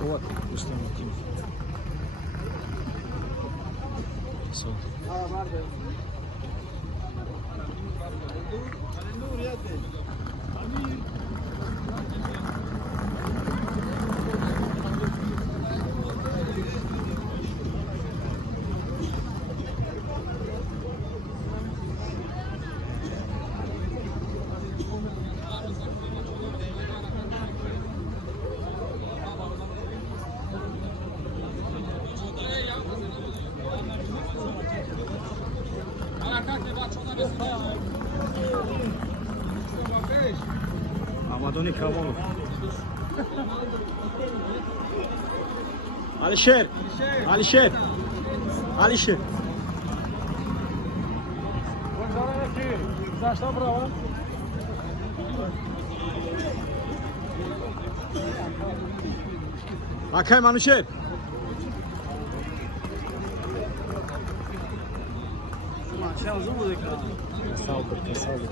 Вот, пустым таким. Все. Amadoni Kravonov. Alisher. Alisher. Alisher. За что брал? Hakem Alisher. Salve, salve.